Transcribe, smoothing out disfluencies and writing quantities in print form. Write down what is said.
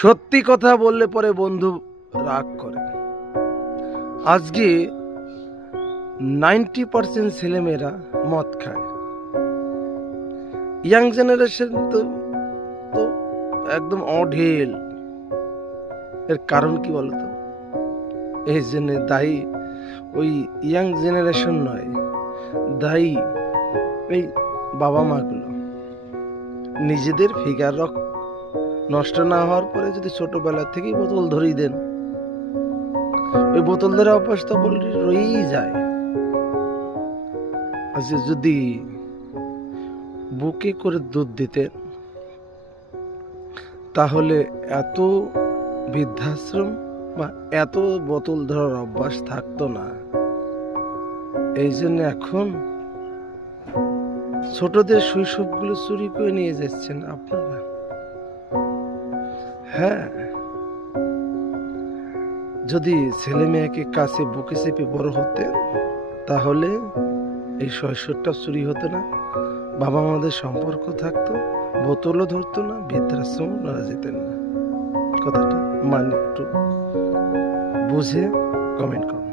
সত্যি কথা বললে পরে বন্ধু রাগ করে। আজকে 90% ছেলেমেয়েরা মদ খায়। ইয়াং জেনারেশন তো তো একদম অঢেল। এর কারণ কি বলতো? এই জন্য দায়ী ওই ইয়াং জেনারেশন নয়, দায়ী এই বাবা মাগুলো। নিজেদের ফিগার নষ্ট না হওয়ার পরে যদি ছোটবেলা থেকেই বোতল ধরিয়ে দেন, ওই বোতল ধরে অভ্যাস তো রয়েই যায়। আচ্ছা, যদি বুকে করে দুধ দিতেন তাহলে এত বৃদ্ধাশ্রম বা এত বোতল ধরার অভ্যাস থাকতো না। এই জন্য এখন ছোটদের শৈশবগুলো চুরি করে নিয়ে যাচ্ছেন আপনারা। হ্যাঁ, যদি ছেলে মেয়েকে কাছে বুকে চেপে বড় হতেন তাহলে এই শৈশবটা চুরি হতো না, বাবা মাদের সম্পর্ক থাকতো, বোতলও ধরতো না, বৃদ্ধাশ্রম ওনারা যেতেন না। কথাটা মানে একটু বুঝে কমেন্ট করুন।